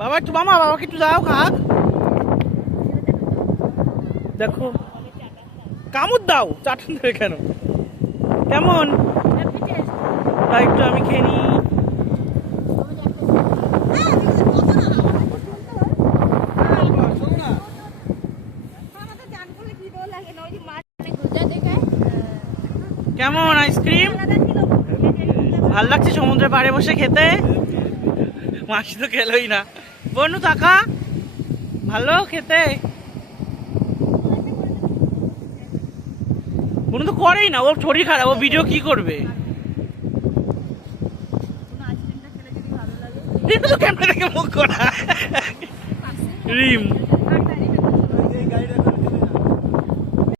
বাবা একটু মামা, বাবাকে একটু দাও খাক। দেখো কামড় দাও, চাটন দেবে কেন? কেমন তাই একটু আমি খেয়ে নি। কেমন আইসক্রিম? ভাল লাগছে সমুদ্রের পাড়ে বসে খেতে। মাসি তো খেলোই না। বনু তাকা, ভালো খেতে। বনু তো করেই না, ওর শরীর খারাপ, ও ভিডিও কি করবে? ক্যামেরা থেকে মুখ করা রিম।